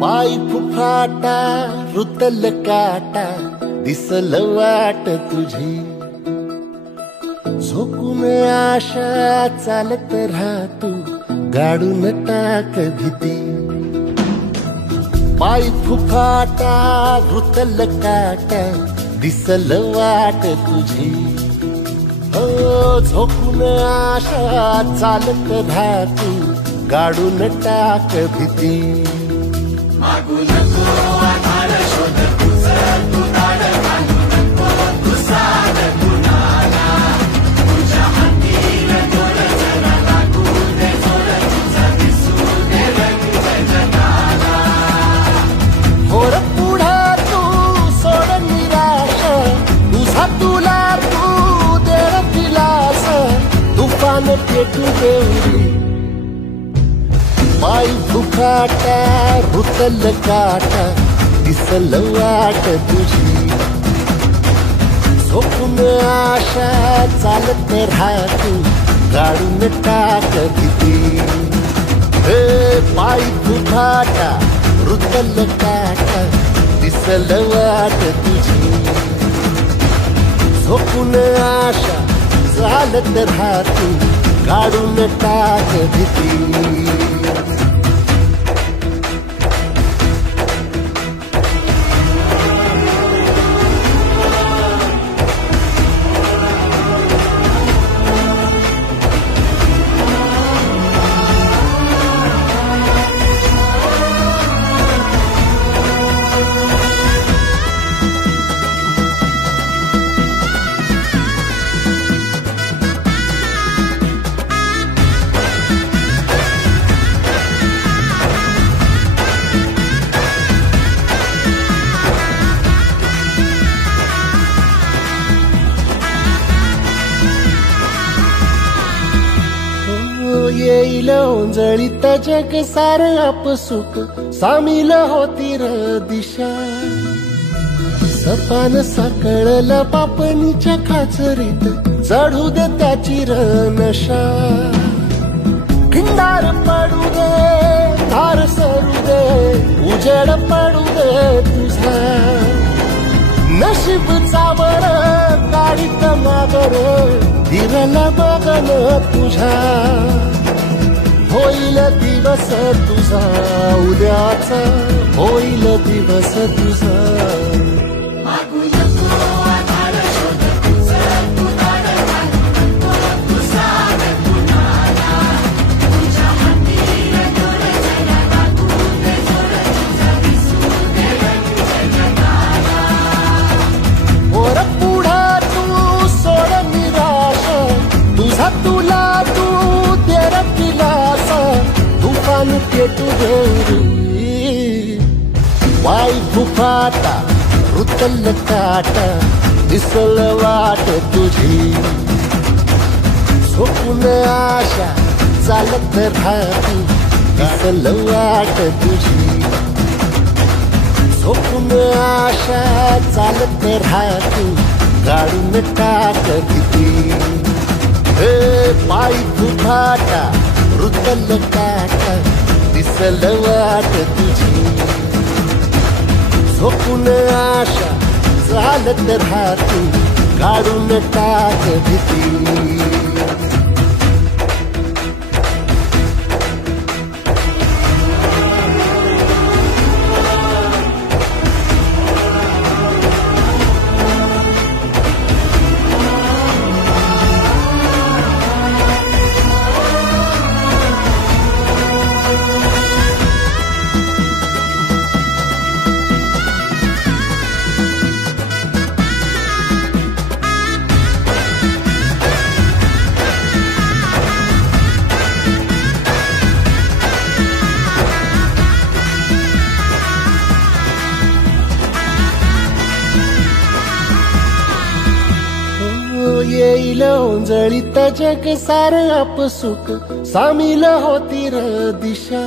पाय फुफाटा रुतल काटा दिसल वाट तुझी झोकून आशा चालत राहतो गाडून टाक भीती पाय फुफाटा रुतल काटा दिसल वाट तुझी झोकून आशा चालत राहतो गाडून टाक भीती मागू नको आधार शोध तू दाड घालू नको तू साध कुणाला तुझ्या हातीन दोर जरा लागू दे जोर तुझा दिसू दे रंग जगाला होर पुढे तू सोड निराश तुझा तुला तू दे दिलास तुफान पेटू देऊ पाय फुफाटा रुतल काटा दिसल वाट तुझी झोपून आशा चालत राहतो गाडून टाक भीती पाय फुफाटा रुतल काटा दिसल वाट तुझी झोपून आशा चालत राहतो गाडून टाक भीती येईल ओंजळीत जग सार आपसुक सामील होती र दिशा सपान साकळला पापणीच्या खाचरीत चढू दे त्याची र नशा खिंडार पडू दे धार सरू दे उजेड पडू दे तुझा नशीब चावर गाडीत मागर दिरल बघन तुझा होईल दिवस तुझा उद्याचा होईल दिवस तुझा मागू नको आधार शोध तू दाड घालू नको तू साध कुणाला तुझ्या हातीन दोर जरा लागू दे जोर तुझा दिसू दे रंग जगाला वर पुढे तू सोड निराश तुझा तुला तू तेरा दिलास तुफान पेटू देऊ पाय फुफाटा रुतल काटा दिसल वाट तुझी झोपून आशा चालत राहतो दिसल वाट तुझी झोपून आशा चालत राहतो गाडून टाक भीती पाय फुफाटा रुतल काटा दिसल वाट तुझी झोपून आशा चालत राहतो गाडून टाक भीती येईल ओंजळीत जग सार आपसुक सामील होती र दिशा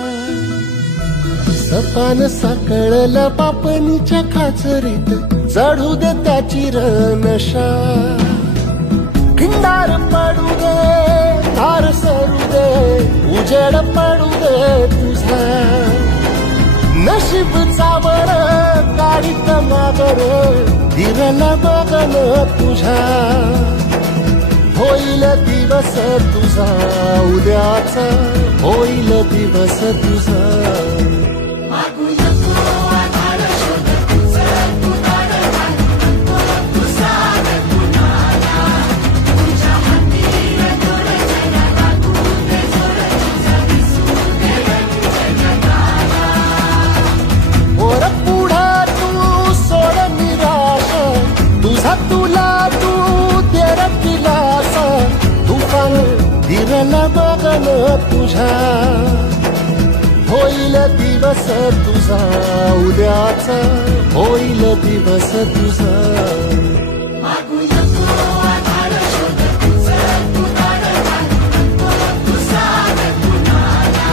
सपान साकळला पापणीच्या खाचरीत चढू दे त्याची र नशा खिंडार पडू दे धार सरू दे उजेड पडू दे तुझा नशीब जीव चावर गाडीत मागर हिरला बघन तुझ्या होईल दिवस तुझा उद्याचा होईल दिवस तुझा मागू नको आधार शोध तुझं तू दाड घालू नको तू साध कुणाला तुझ्या हातीर दोर जरा लागू दे जोर तुझा दिसू दे रंग जगाला वर पुढा तू सोड निराश तुझा तुला तू देर दिलास तुफान हिरला बघन तुझ्या होईल दिवस तुझा उद्याचा होईल दिवस तुझा मागू नको आधार शोध तुझं तू दाड घालू नको तू साध कुणाला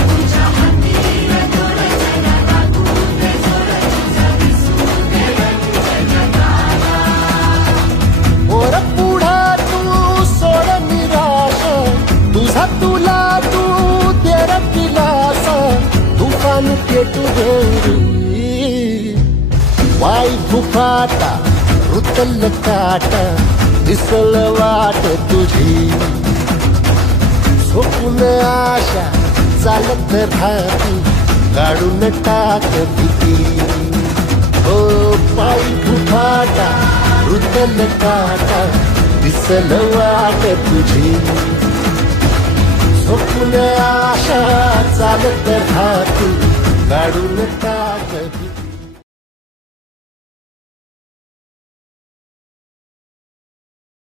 तुझ्या हातीर दोर जरा लागू दे जोर तुझा दिसू दे रंग जगाला वर पुढा तू सोड निराश तुझा तुला तू देर दिलास तुफान पेटू देरी वाई फुफाटा रुतल काटा दिसल वाट तुझी झोपून आशा चालत राहती काढून टाक भीती ओ पायी फुफाटा रुतल काटा दिसल वाट तुझी झोपून आशा चालत राहती काढून टाक भीती